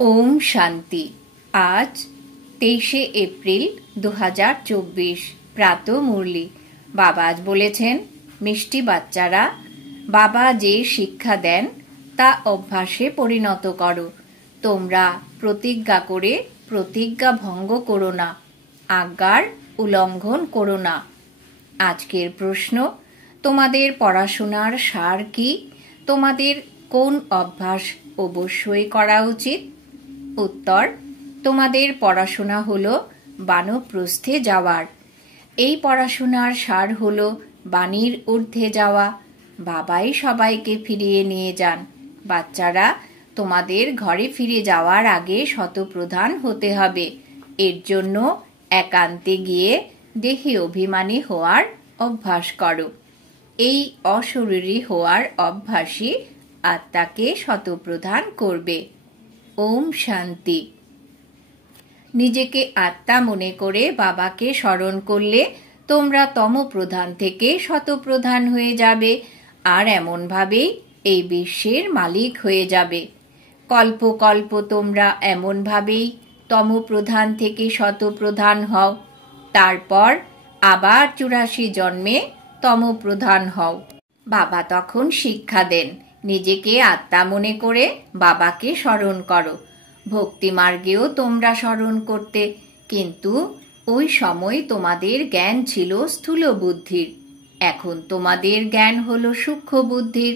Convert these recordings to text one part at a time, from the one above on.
ओम शांति। आज 23 এপ্রিল 2024 প্রাত মুরলি। বাবা আজ বলেছেন, মিষ্টি বাচ্চারা, বাবা যে শিক্ষা দেন তা অভ্যাসে পরিণত করো। তোমরা প্রতিজ্ঞা করে প্রতিজ্ঞা ভঙ্গ করো না, আজ্ঞার উল্লঙ্ঘন করো না। আজকের প্রশ্ন, তোমাদের পড়াশোনার সার কি? তোমাদের কোন অভ্যাস অবশ্যই করা উচিত? উত্তর, তোমাদের পড়াশোনা হলো বানপ্রস্থে যাওয়ার। এই পড়াশোনার সার হলো বাণীর ঊর্ধ্বে যাওয়া। বাবাই সবাইকে ফিরিয়ে নিয়ে যান। বাচ্চারা, তোমাদের ঘরে ফিরে যাওয়ার আগে শতপ্রধান হতে হবে। এর জন্য একান্তে গিয়ে দেহে অভিমানী হওয়ার অভ্যাস করো। এই অশরীরী হওয়ার অভ্যাসই আত্মাকে শতপ্রধান করবে। ওম শান্তি। নিজেকে আত্মা মনে করে বাবাকে স্মরণ করলে তোমরা তমপ্রধান থেকে শতপ্রধান হয়ে যাবে, আর এমনভাবেই এই বিশ্বের মালিক হয়ে যাবে। কল্প কল্প তোমরা এমনভাবেই তমপ্রধান থেকে শতপ্রধান হও, তারপর আবার 84 জন্মে তমপ্রধান হও। বাবা তখন শিক্ষা দেন, নিজেকে আত্মা মনে করে বাবাকে স্মরণ করো। ভক্তি মার্গেও তোমরা স্মরণ করতে, কিন্তু ওই সময় তোমাদের জ্ঞান ছিল স্থূল বুদ্ধির। এখন তোমাদের জ্ঞান হলো সূক্ষ্ম বুদ্ধির।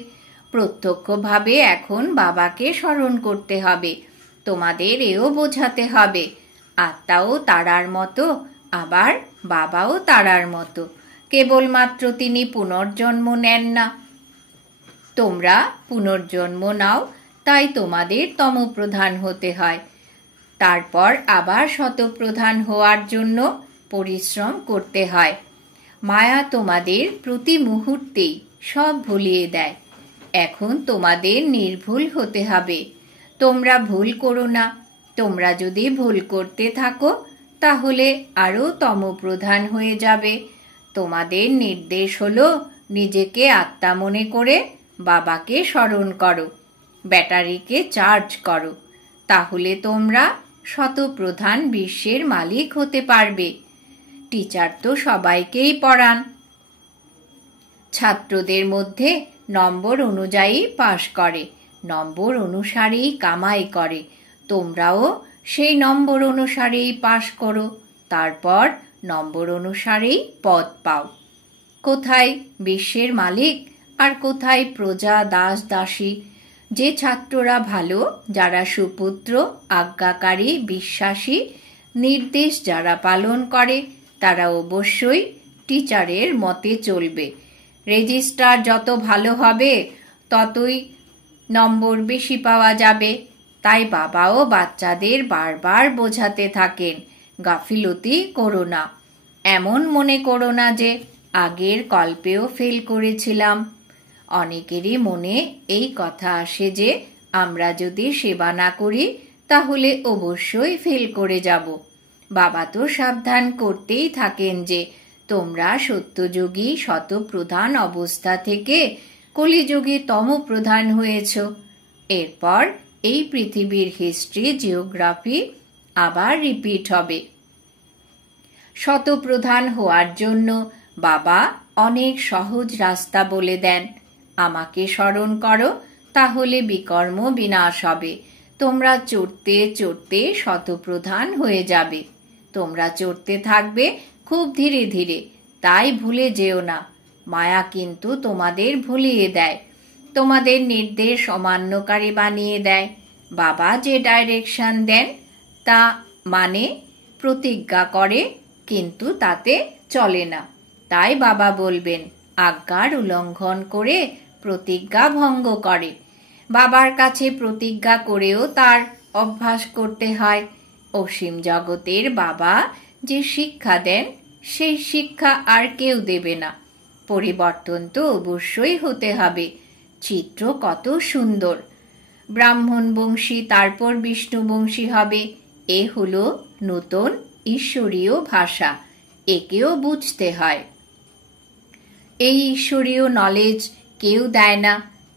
প্রত্যক্ষভাবে এখন বাবাকে স্মরণ করতে হবে। তোমাদের এও বোঝাতে হবে, আত্মাও তারার মতো, আবার বাবাও তারার মতো। কেবলমাত্র তিনি পুনর্জন্ম নেন না। তোমরা পুনর্জন্ম নাও, তাই তোমাদের তমপ্রধান হতে হয়। তারপর আবার শতপ্রধান হওয়ার জন্য পরিশ্রম করতে হয়। মায়া তোমাদের প্রতি মুহূর্তেই সব ভুলিয়ে দেয়। এখন তোমাদের নির্ভুল হতে হবে। তোমরা ভুল করো না। তোমরা যদি ভুল করতে থাকো তাহলে আরও তমপ্রধান হয়ে যাবে। তোমাদের নির্দেশ হলো নিজেকে আত্মা মনে করে বাবাকে স্মরণ করো, ব্যাটারিকে চার্জ করো। তাহলে তোমরা শতপ্রধান বিশ্বের মালিক হতে পারবে। টিচার তো সবাইকেই পড়ান। ছাত্রদের মধ্যে নম্বর অনুযায়ী পাশ করে, নম্বর অনুসারেই কামাই করে। তোমরাও সেই নম্বর অনুসারেই পাশ করো, তারপর নম্বর অনুসারেই পদ পাও। কোথায় বিশ্বের মালিক আর কোথায় প্রজা, দাস দাসী? যে ছাত্ররা ভালো, যারা সুপুত্র, আজ্ঞাকারী, বিশ্বাসী, নির্দেশ যারা পালন করে, তারা অবশ্যই টিচারের মতে চলবে। রেজিস্ট্রার যত ভালো হবে ততই নম্বর বেশি পাওয়া যাবে। তাই বাবাও বাচ্চাদের বারবার বোঝাতে থাকেন, গাফিলতি করো না। এমন মনে করো না যে আগের কল্পেও ফেল করেছিলাম। অনেকেরই মনে এই কথা আসে যে আমরা যদি সেবা না করি তাহলে অবশ্যই ফেল করে যাব। বাবা তো সাবধান করতেই থাকেন যে তোমরা সত্যযোগী শতপ্রধান অবস্থা থেকে কলিযুগে তমপ্রধান হয়েছ। এরপর এই পৃথিবীর হিস্ট্রি, জিওগ্রাফি আবার রিপিট হবে। শতপ্রধান হওয়ার জন্য বাবা অনেক সহজ রাস্তা বলে দেন। আমাকে স্মরণ করো, তাহলে বিকর্ম বিনাশ হবে। তোমরা চড়তে চড়তে শতপ্রধান হয়ে যাবে। তোমরা চড়তে থাকবে খুব ধীরে ধীরে, তাই ভুলে যেও না। মায়া কিন্তু তোমাদের ভুলিয়ে দেয়, তোমাদের নির্দেশ অমান্যকারী বানিয়ে দেয়। বাবা যে ডাইরেকশন দেন তা মানে প্রতিজ্ঞা করে, কিন্তু তাতে চলে না। তাই বাবা বলবেন, আজ্ঞার উল্লঙ্ঘন করে প্রতিজ্ঞা ভঙ্গ করে। বাবার কাছে প্রতিজ্ঞা করেও তার অভ্যাস করতে হয়। অসীম জগতের বাবা যে শিক্ষা দেন সেই শিক্ষা আর কেউ দেবে না। পরিবর্তন তো অবশ্যই হতে হবে। চিত্র কত সুন্দর! ব্রাহ্মণ বংশী, তারপর বিষ্ণু বংশী হবে। এ হলো নতুন ঈশ্বরীয় ভাষা, একেও বুঝতে হয়। এই ঈশ্বরীয় নলেজ কেউ দেয় না।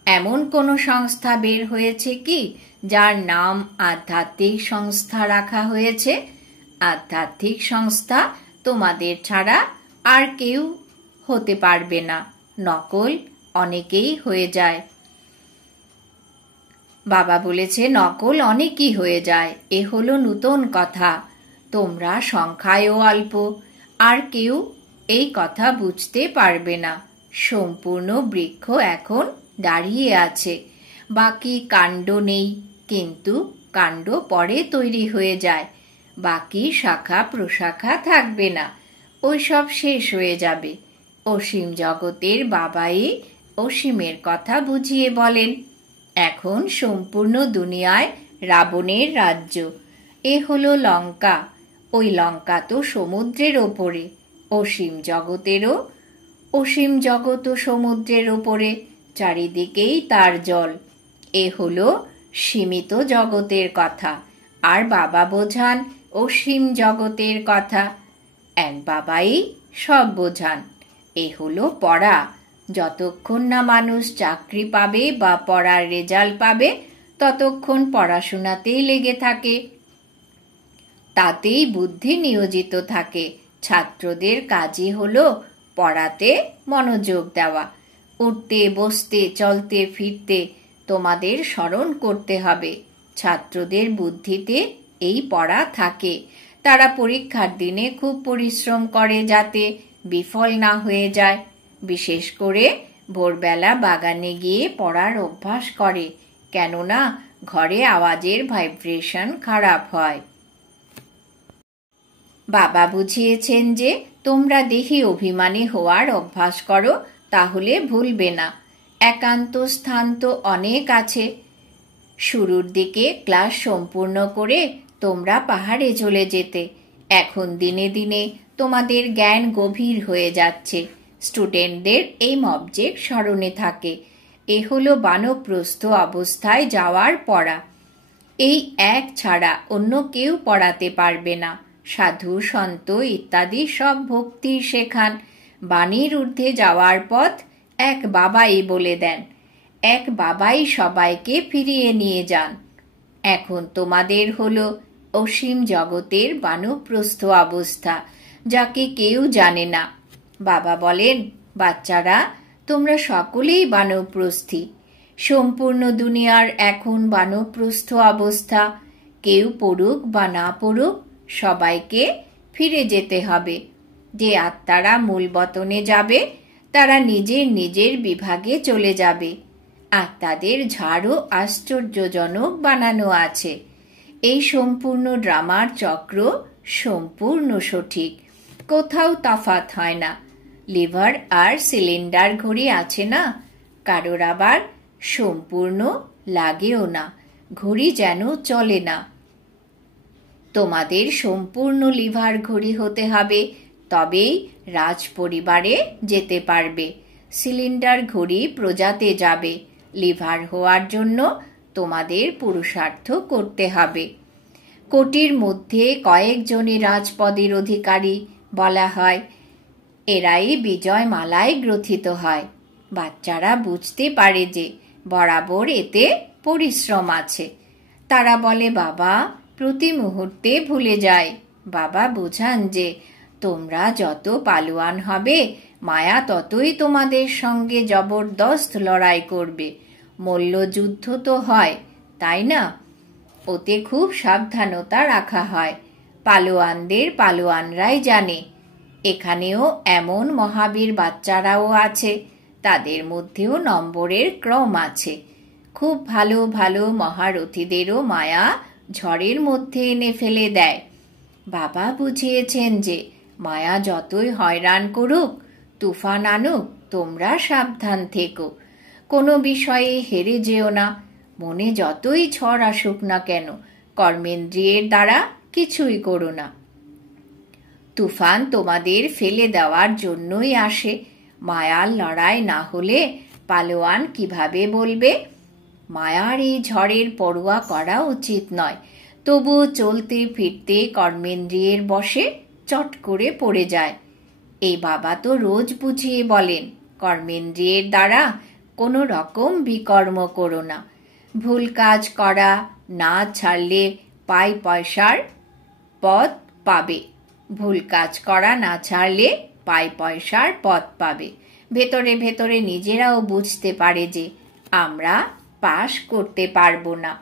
এমন কোনো সংস্থা বের হয়েছে কি যার নাম আধ্যাত্মিক সংস্থা রাখা হয়েছে। আধ্যাত্মিক সংস্থা তোমাদের ছাড়া আর কেউ হতে পারবে না। নকল অনেকেই হয়ে যায়। বাবা বলেছে নকল অনেকই হয়ে যায়, এ হলো নূতন কথা। তোমরা সংখ্যায়ও অল্প, আর কেউ এই কথা বুঝতে পারবে না। সম্পূর্ণ বৃক্ষ এখন দাঁড়িয়ে আছে, বাকি কাণ্ড নেই, কিন্তু কাণ্ড পরে তৈরি হয়ে যায়। বাকি শাখা প্রশাখা থাকবে না, ওইসব শেষ হয়ে যাবে। অসীম জগতের বাবাই অসীমের কথা বুঝিয়ে বলেন। এখন সম্পূর্ণ দুনিয়ায় রাবণের রাজ্য। এ হলো লঙ্কা। ওই লঙ্কা তো সমুদ্রের ওপরে। অসীম জগৎ ও সমুদ্রের ওপরে, চারিদিকেই তার জল। এ হলো সীমিত জগতের কথা, আর বাবা বোঝান অসীম জগতের কথা। এক বাবাই সব বোঝান। এ হলো পড়া। যতক্ষণ না মানুষ চাকরি পাবে বা পড়ার রেজাল্ট পাবে, ততক্ষণ পড়াশোনাতেই লেগে থাকে, তাতেই বুদ্ধি নিয়োজিত থাকে। ছাত্রদের কাজই হলো পড়াতে মনোযোগ দেওয়া। উঠতে বসতে চলতে ফিরতে তোমাদের স্মরণ করতে হবে। ছাত্রদের বুদ্ধিতে এই পড়া থাকে। তারা পরীক্ষার দিনে খুব পরিশ্রম করে যাতে বিফল না হয়ে যায়। বিশেষ করে ভোরবেলা বাগানে গিয়ে পড়ার অভ্যাস করে, কেননা ঘরে আওয়াজের ভাইব্রেশন খারাপ হয়। বাবা বুঝিয়েছেন যে তোমরা দেহি অভিমানী হওয়ার অভ্যাস করো, তাহলে ভুলবে না। একান্ত স্থান তো অনেক আছে। শুরুর দিকে ক্লাস সম্পূর্ণ করে তোমরা পাহাড়ে চলে যেতে। এখন দিনে দিনে তোমাদের জ্ঞান গভীর হয়ে যাচ্ছে। স্টুডেন্টদের এইম অবজেক্ট স্মরণে থাকে। এ হলো বানপ্রস্থ অবস্থায় যাওয়ার পড়া। এই এক ছাড়া অন্য কেউ পড়াতে পারবে না। সাধু সন্ত ইত্যাদি সব ভক্তি শেখান। বাণীর ঊর্ধ্বে যাওয়ার পথ এক বাবাই বলে দেন। এক বাবাই সবাইকে ফিরিয়ে নিয়ে যান। এখন তোমাদের হলো অসীম জগতের বানপ্রস্থ অবস্থা, যাকে কেউ জানে না। বাবা বলেন, বাচ্চারা তোমরা সকলেই বানপ্রস্থী। সম্পূর্ণ দুনিয়ার এখন বানপ্রস্থ অবস্থা। কেউ পড়ুক বা না পড়ুক, সবাইকে ফিরে যেতে হবে। যে আত্মারা মূল বতনে যাবে, তারা নিজের নিজের বিভাগে চলে যাবে। আত্মাদের ঝাড়ও আশ্চর্যজনক বানানো আছে। এই সম্পূর্ণ ড্রামার চক্র সম্পূর্ণ সঠিক, কোথাও তফাৎ হয় না। লিভার আর সিলিন্ডার ঘড়ি আছে না, কারোর আবার সম্পূর্ণ লাগেও না, ঘড়ি যেন চলে না। তোমাদের সম্পূর্ণ লিভার ঘড়ি হতে হবে, তবেই রাজ পরিবারে যেতে পারবে। সিলিন্ডার ঘড়ি প্রজাতে যাবে। লিভার হওয়ার জন্য তোমাদের পুরুষার্থ করতে হবে। কোটির মধ্যে কয়েকজনই রাজপদের অধিকারী বলা হয়। এরাই বিজয় মালায় গ্রথিত হয়। বাচ্চারা বুঝতে পারে যে বরাবর এতে পরিশ্রম আছে। তারা বলে, বাবা প্রতি মুহূর্তে ভুলে যায়। বাবা বোঝান যে তোমরা যত পালোয়ান হবে, মায়া ততই তোমাদের সঙ্গে জবরদস্ত লড়াই করবে। মল্লযুদ্ধ তো হয়, তাই না? ওতে খুব সাবধানতা রাখা হয়। পালোয়ানদের পালোয়ানরাই জানে। এখানেও এমন মহাবীর বাচ্চারাও আছে, তাদের মধ্যেও নম্বরের ক্রম আছে। খুব ভালো ভালো মহারথীদেরও মায়া ঝড়ের মধ্যে এনে ফেলে দেয়। বাবা বুঝিয়েছেন যে মায়া যতই হয়রান করুক, তুফান আনুক, তোমরা সাবধান থেকো। কোনো বিষয়ে হেরে যেও না। মনে যতই ঝড় আসুক না কেন, কর্মেন্দ্রিয়ের দ্বারা কিছুই করো না। তুফান তোমাদের ফেলে দেওয়ার জন্যই আসে। মায়ার লড়াই না হলে পালোয়ান কিভাবে বলবে? মায়ার এই ঝড়ের পরোয়া করা উচিত নয়। তবু চলতে ফিরতে কর্মেন্দ্রিয়ের বশে চট করে পড়ে যায়। এই বাবা তো রোজ বুঝিয়ে বলেন, কর্মেন্দ্রিয়ের দ্বারা কোনো রকম বিকর্ম করো না। ভুল কাজ করা না ছাড়লে পয়সার পথ পাবে। ভুল কাজ করা না ছাড়লে পয়সার পথ পাবে। ভেতরে ভেতরে নিজেরাও বুঝতে পারে যে আমরা পাশ করতে পারবো না।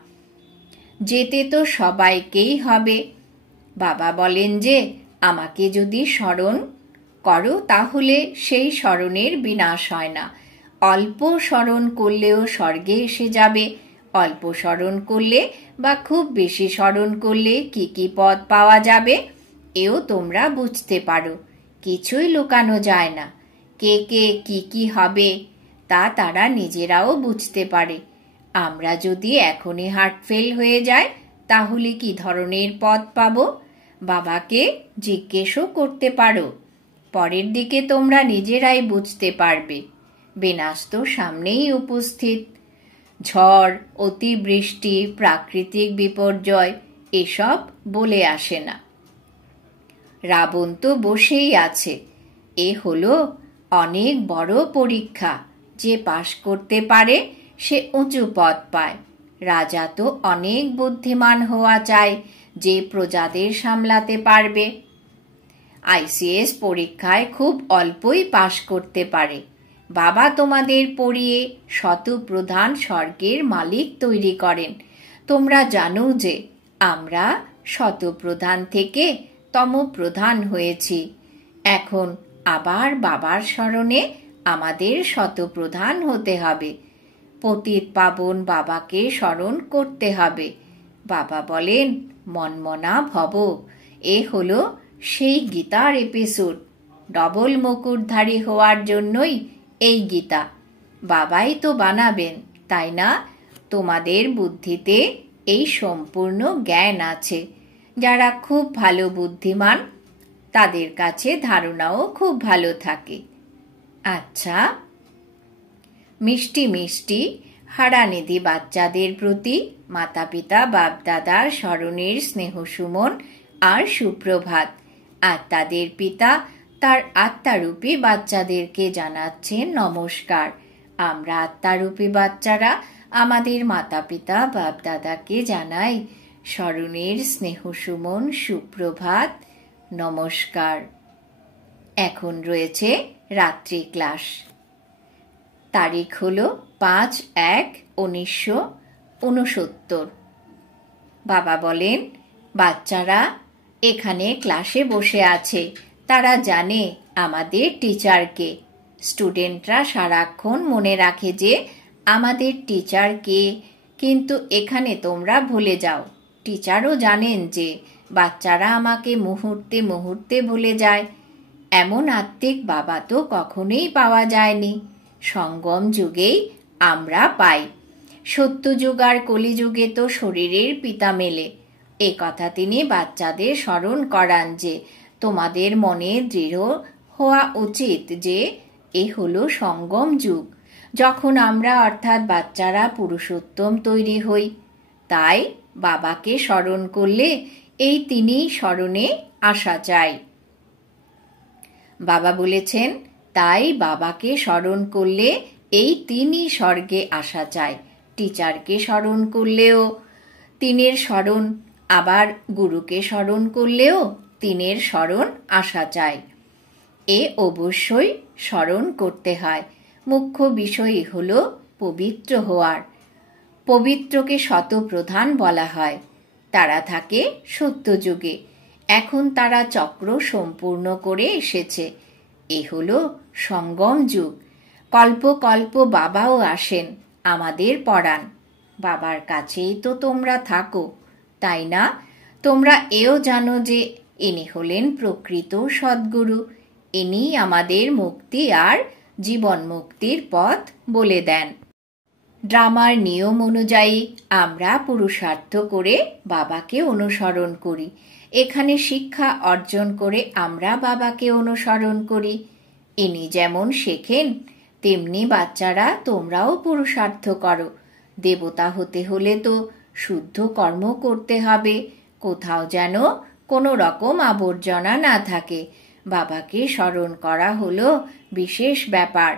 যেতে তো সবাইকেই হবে। বাবা বলেন যে আমাকে যদি স্মরণ করো তাহলে সেই স্মরণের বিনাশ হয় না। অল্প স্মরণ করলেও স্বর্গে এসে যাবে। অল্প স্মরণ করলে বা খুব বেশি স্মরণ করলে কি কি পদ পাওয়া যাবে এও তোমরা বুঝতে পারো। কিছুই লুকানো যায় না। কে কে কি কি হবে তা তারা নিজেরাও বুঝতে পারে। আমরা যদি এখনই হার্ট ফেল হয়ে যায় তাহলে কি ধরনের পদ পাবো? বাবাকে জিজ্ঞেসও করতে পারো। পরের দিকে তোমরা নিজেরাই বুঝতে পারবে। বিনাশ তো সামনেই উপস্থিত। ঝড়, অতিবৃষ্টি, প্রাকৃতিক বিপর্যয় এসব বলে আসে না। রাবণ তো বসেই আছে। এ হলো অনেক বড় পরীক্ষা। যে পাশ করতে পারে সে উঁচু পদ পায়। রাজা তো অনেক বুদ্ধিমান হওয়া চাই যে প্রজাদের সামলাতে পারবে। ICS পরীক্ষায় খুব অল্পই পাশ করতে পারে। বাবা তোমাদের পড়িয়ে শতপ্রধান স্বর্গের মালিক তৈরি করেন। তোমরা জানো যে আমরা শতপ্রধান থেকে তমপ্রধান হয়েছি। এখন আবার বাবার স্মরণে আমাদের শতপ্রধান হতে হবে। পতিত পাবন বাবাকে স্মরণ করতে হবে। বাবা বলেন মনমনা ভব। এ হলো সেই গীতার এপিসোড। ডবল মুকুটধারী হওয়ার জন্যই এই গীতা। বাবাই তো বানাবেন, তাই না? তোমাদের বুদ্ধিতে এই সম্পূর্ণ জ্ঞান আছে। যারা খুব ভালো বুদ্ধিমান তাদের কাছে ধারণাও খুব ভালো থাকে। আচ্ছা, মিষ্টি মিষ্টি হারানিধি বাচ্চাদের প্রতি মাতা পিতা বাপ দাদার স্মরণের স্নেহ সুমন আর সুপ্রভাত। আর তাদের পিতা তার আত্মারূপী বাচ্চাদেরকে জানাচ্ছেন নমস্কার। আমরা আত্মারূপী বাচ্চারা আমাদের মাতা পিতা বাপ দাদাকে জানাই স্মরণের স্নেহ সুমন সুপ্রভাত, নমস্কার। এখন রয়েছে রাত্রি ক্লাস। তারিখ হলো 5/1/1969। বাবা বলেন বাচ্চারা এখানে ক্লাসে বসে আছে। তারা জানে আমাদের টিচারকে। স্টুডেন্টরা সারাক্ষণ মনে রাখে যে আমাদের টিচার কে, কিন্তু এখানে তোমরা ভুলে যাও। টিচারও জানেন যে বাচ্চারা আমাকে মুহূর্তে মুহূর্তে ভুলে যায়। এমন আত্মিক বাবা তো কখনোই পাওয়া যায়নি। সঙ্গম যুগেই আমরা পাই। সত্যযুগ আর কলিযুগে তো শরীরের পিতা মেলে। এ কথা তিনি বাচ্চাদের স্মরণ করান যে তোমাদের মনে দৃঢ় হওয়া উচিত যে এ হলো সঙ্গম যুগ, যখন আমরা অর্থাৎ বাচ্চারা পুরুষোত্তম তৈরি হই। তাই বাবাকে স্মরণ করলে এই তিনি স্মরণে আসা চাই। বাবা বলেছেন তাই বাবাকে স্মরণ করলে এই তিনি স্বর্গে আসা চাই। টিচারকে স্মরণ করলেও তিনের স্মরণ, আবার গুরুকে স্মরণ করলেও তিনের স্মরণ আসা চাই। এ অবশ্যই স্মরণ করতে হয়। মুখ্য বিষয়ই হলো পবিত্র হওয়ার। পবিত্রকে শতপ্রধান বলা হয়। তারা থাকে সত্যযুগে। এখন তারা চক্র সম্পূর্ণ করে এসেছে। এ হলো সঙ্গম যুগ। কল্প কল্প বাবাও আসেন, আমাদের পড়ান। বাবার কাছেই তো তোমরা থাকো, তাই না? তোমরা এও জানো যে ইনি হলেন প্রকৃত সদ্গুরু। ইনি আমাদের মুক্তি আর জীবন মুক্তির পথ বলে দেন। ড্রামার নিয়ম অনুযায়ী আমরা পুরুষার্থ করে বাবাকে অনুসরণ করি। এখানে শিক্ষা অর্জন করে আমরা বাবাকে অনুসরণ করি। ইনি যেমন শেখেন তেমনি বাচ্চারা তোমরাও পুরুষার্থ করো। দেবতা হতে হলে তো শুদ্ধ কর্ম করতে হবে। কোথাও যেন কোনো রকম আবর্জনা না থাকে। বাবাকে স্মরণ করা হলো বিশেষ ব্যাপার।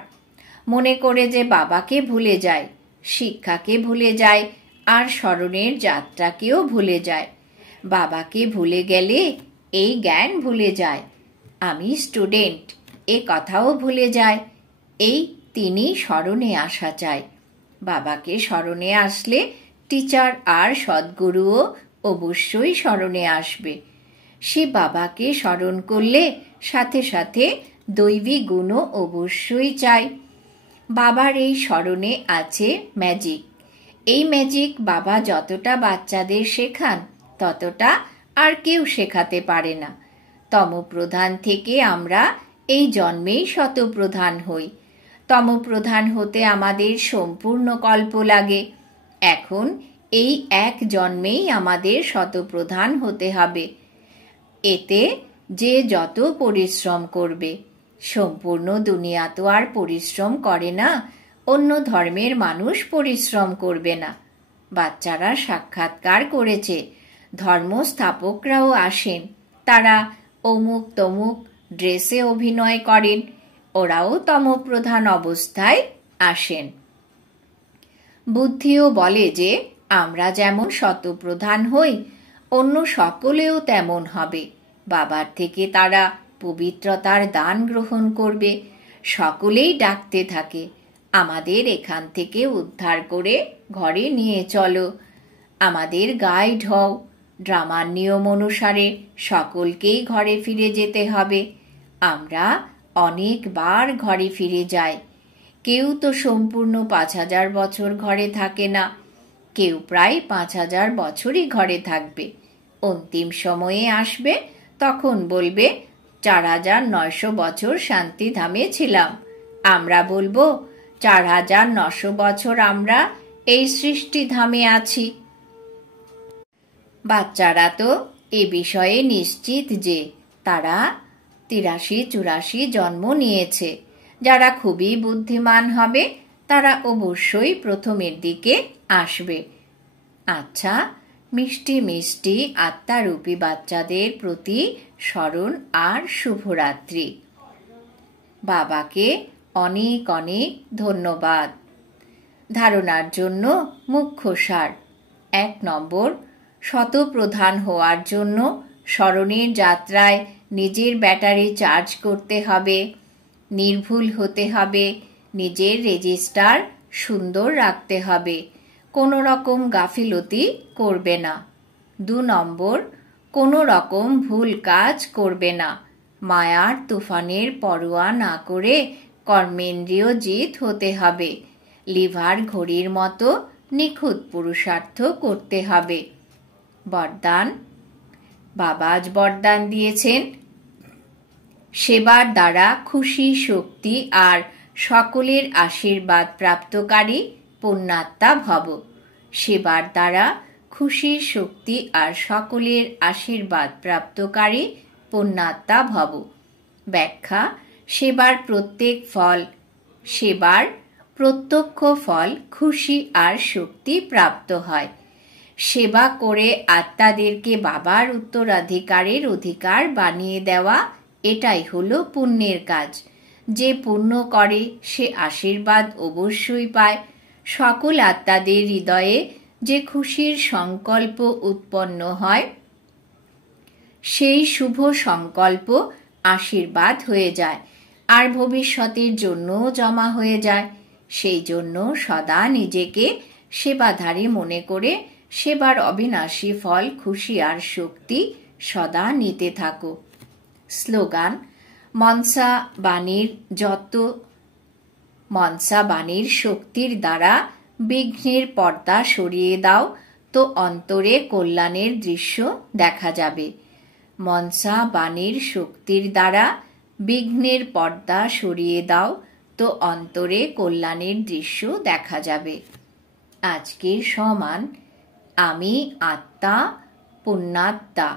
মনে করে যে বাবাকে ভুলে যায়, শিক্ষাকে ভুলে যায়, আর স্মরণের যাত্রাকেও ভুলে যায়। বাবাকে ভুলে গেলে এই জ্ঞান ভুলে যায়। আমি স্টুডেন্ট এ কথাও ভুলে যায়। এই তিনি স্মরণে আসা চায়। বাবাকে স্মরণে আসলে টিচার আর সদ্গুরুও অবশ্যই স্মরণে আসবে। সে বাবাকে স্মরণ করলে সাথে সাথে দৈবী গুণও অবশ্যই চায়। বাবার এই স্মরণে আছে ম্যাজিক। এই ম্যাজিক বাবা যতটা বাচ্চাদের শেখান ততটা আর কেউ শেখাতে পারে না। তমপ্রধান থেকে আমরা এই জন্মেই শতপ্রধান হই। তমপ্রধান হতে আমাদের সম্পূর্ণ কল্প লাগে। এখন এই এক জন্মেই আমাদের শতপ্রধান হতে হবে। এতে যে যত পরিশ্রম করবে, সম্পূর্ণ দুনিয়া তো আর পরিশ্রম করে না। অন্য ধর্মের মানুষ পরিশ্রম করবে না। বাচ্চারা সাক্ষাৎকার করেছে, ধর্মস্থাপকরাও আসেন। তারা অমুক তমুক ড্রেসে অভিনয় করেন। ওরাও তমপ্রধান অবস্থায় আসেন। বুদ্ধিও বলে যে আমরা যেমন শতপ্রধান হই, অন্য সকলেও তেমন হবে। বাবার থেকে তারা পবিত্রতার দান গ্রহণ করবে। সকলেই ডাকতে থাকে, আমাদের এখান থেকে উদ্ধার করে ঘরে নিয়ে চলো, আমাদের গাইড হও। ড্রামার নিয়ম অনুসারে সকলকেই ঘরে ফিরে যেতে হবে। আমরা অনেকবার ঘরে ফিরে যাই। কেউ তো সম্পূর্ণ 5000 বছর ঘরে থাকে না, কেউ প্রায় 5000 বছরই ঘরে থাকবে। অন্তিম সময়ে আসবে, তখন বলবে 4900 বছর শান্তিধামে ছিলাম। আমরা বলবো 4900 বছর আমরা এই সৃষ্টিধামে আছি। বাচ্চারা তো এ বিষয়ে নিশ্চিত যে তারা 83-84 জন্ম নিয়েছে। যারা খুবই বুদ্ধিমান হবে তারা অবশ্যই প্রথমের দিকে আসবে। আচ্ছা, মিষ্টি মিষ্টি আত্মারূপী বাচ্চাদের প্রতি স্মরণ আর শুভরাত্রি। বাবাকে অনেক অনেক ধন্যবাদ। ধারণার জন্য মুখ্য সার। 1 নম্বর, শতপ্রধান হওয়ার জন্য স্মরণের যাত্রায় নিজের ব্যাটারি চার্জ করতে হবে, নির্ভুল হতে হবে, নিজের রেজিস্টার সুন্দর রাখতে হবে, কোনো রকম গাফিলতি করবে না। 2 নম্বর, কোনো রকম ভুল কাজ করবে না। মায়ার তুফানের পরোয়া না করে কর্মেন্দ্রীয় জিত হতে হবে। লিভার ঘড়ির মতো নিখুঁত পুরুষার্থ করতে হবে। বরদান। বাবা আজ বরদান দিয়েছেন, সেবার দ্বারা খুশি, শক্তি আর সকলের আশীর্বাদ প্রাপ্তকারী পুণ্যাত্মা ভব। সেবার দ্বারা খুশি, শক্তি আর সকলের আশীর্বাদ প্রাপ্তকারী পুণ্যাত্মা ভব। ব্যাখ্যা: সেবার প্রত্যক্ষ ফল খুশি আর শক্তি প্রাপ্ত হয়। সেবা করে আত্মাদেরকে বাবার উত্তরাধিকারের অধিকার বানিয়ে দেওয়া, এটাই হলো পুণ্যের কাজ। যে পুণ্য করে সে আশীর্বাদ অবশ্যই পায়। সকল আত্মাদের হৃদয়ে যে খুশির সংকল্প উৎপন্ন হয়, সেই শুভ সংকল্প আশীর্বাদ হয়ে যায় আর ভবিষ্যতের জন্য জমা হয়ে যায়। সেই জন্য সদা নিজেকে সেবাধারী মনে করে সেবার অবিনাশী ফল খুশি আর শক্তি সদা নিতে থাকো। স্লোগান: মনসা বাণীর শক্তির দ্বারা বিঘ্নের পর্দা সরিয়ে দাও, তো অন্তরে কল্যাণের দৃশ্য দেখা যাবে। মনসা বাণীর শক্তির দ্বারা বিঘ্নের পর্দা সরিয়ে দাও, তো অন্তরে কল্যাণের দৃশ্য দেখা যাবে। আজকের সমান: আমি আত্মা, পুণ্যাত্মা।